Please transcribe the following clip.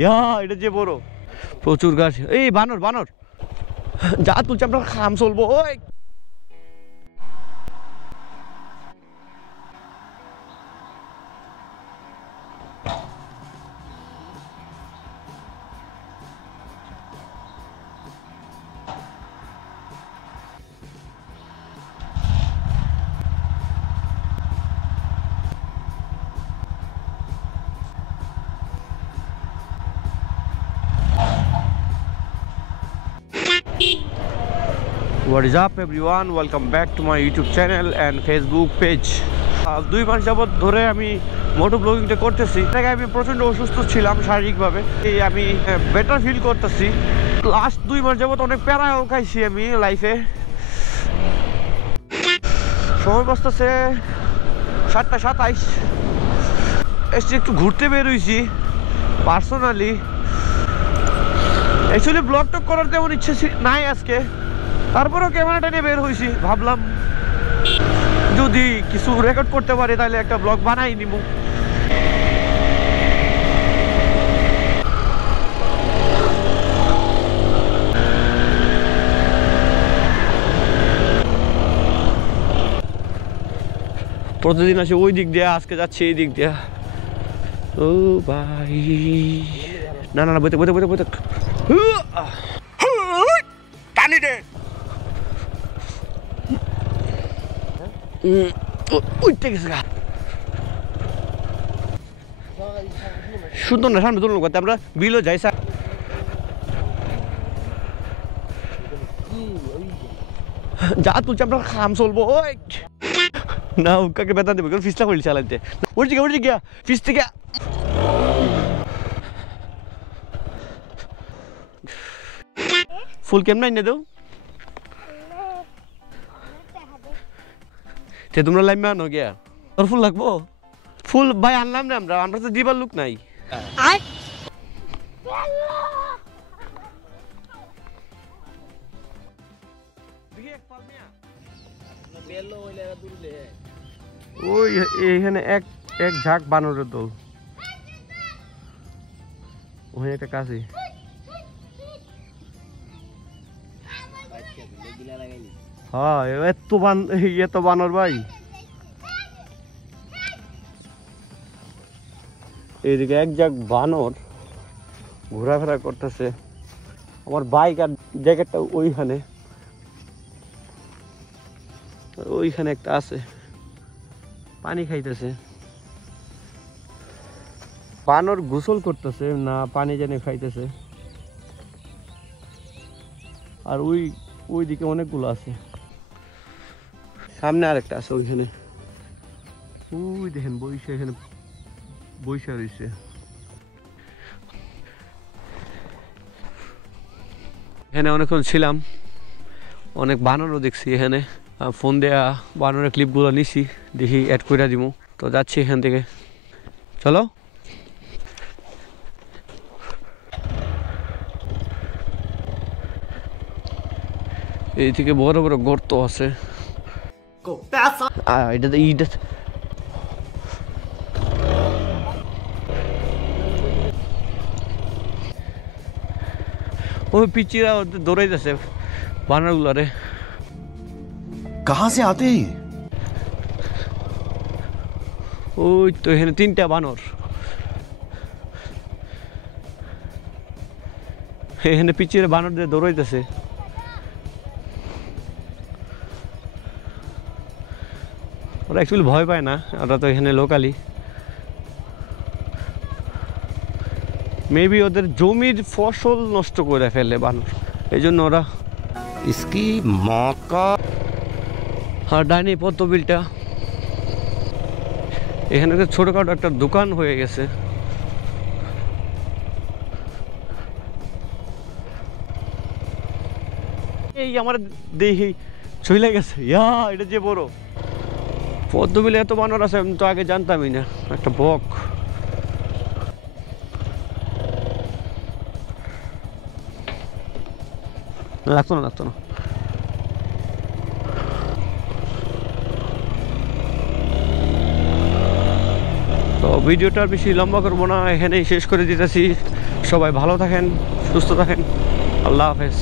ইয়া এটা যে বড় প্রচুর গাছ। এই বানর বানর যা তুলছে আমরা খাম চলবো। ওই What is up everyone, welcome back to my YouTube channel and Facebook page. 2 মাস যাবত ধরে আমি মোটো ব্লগিংটা করতেছি। তাই আমি প্রচণ্ড অসুস্থ ছিলাম শারীরিকভাবে, এই আমি বেটার ফিল করতেছি। লাস্ট 2 মাস যাবত অনেক প্যারাও খাইছি আমি লাইফে। সময় বসতেছে 7:27। এসে একটু ঘুরতে বের হয়েছি পার্সোনালি। অ্যাকচুয়ালি ব্লগ টক করার তেমন ইচ্ছে নাই আজকে, তারপরেও ক্যামেরাটা নিয়ে বের হয়েছি। ভাবলাম যদি কিছু রেকর্ড করতে পারি তাহলে একটা ব্লগ বানাই নিব। প্রতিদিন আসে ওই দিক দিয়ে, আজকে যাচ্ছে এই দিক দিয়ে। ও ভাই না না না, বইতে বইতে বইতে বইতে টানি দে। উঠতে গেছে গা, সুন্দর না সামনে তুলনা করতে আমরা বিলও যাই স্যার। যা তুলছে আমরা খাম চলবো। ওই না কাকে বেতন দেবে, ফিসটা করলি চালাইতে। উঠছি গিয়া ফিস থেকে ফুল কেমন না দেও তে তোমরা লাইমা আনো গিয়া। তোর ফুল লাগবো? ফুল ভাই আনলাম না, আমরা তো দিবার লোক নাই। ওই এখানে এক ঝাঁক বানরের দল, ওখানে একটা কাছে। হ্যাঁ এত বানর ভাই। এইদিকে এক ঝাঁক বানর ঘোরাফেরা করতেছে। আমার বাইক আর জ্যাকেটটা ওইখানে একটা আছে, পানি খাইতেছে। বানর গোসল করতেছে না পানি জানে খাইতেছে। আর ওইদিকে অনেকগুলো আছে, সামনে আরেকটা আছে ওইখানে। ওই দেখেন বইসা, এখানে বইসা রয়েছে। এখানে অনেকক্ষণ ছিলাম, অনেক বানরও দেখছি এখানে। ফোন দেয়া বানরের ক্লিপগুলো নিছি, দেখি অ্যাড করে দিব। তো যাচ্ছি এখান থেকে, চলো। এই থেকে বড় বড় গর্ত আছে। ওই পিচিরা দৌড়াই যাচ্ছে বানর গুলারে। कहां से आते हैं? ওই তো এখানে 3টা বানর, এখানে পিচিরা বানর দিয়ে দৌড়াইতেছে। ওরা অ্যাকচুয়ালি ভয় পায় না, ওরা তো এখানে লোকালি। মেবি ওদের জমির ফসল নষ্ট করে ফেলে বানর, এই জন্য ওরা। इसकी माँ का। আর ডাইনি পদ্মবিলটা, এখানে ছোটখাটো একটা দোকান হয়ে গেছে। এই আমার দেখি চলে গেছে। ইয়া এটা যে বড় পদ্মবিলে এত বানর আছে আমি তো আগে জানতামই না। একটা বক, লাগতো না। তো ভিডিওটা বেশি লম্বা করবো না, এখানেই শেষ করে দিতেছি। সবাই ভালো থাকেন, সুস্থ থাকেন। আল্লাহ হাফেজ।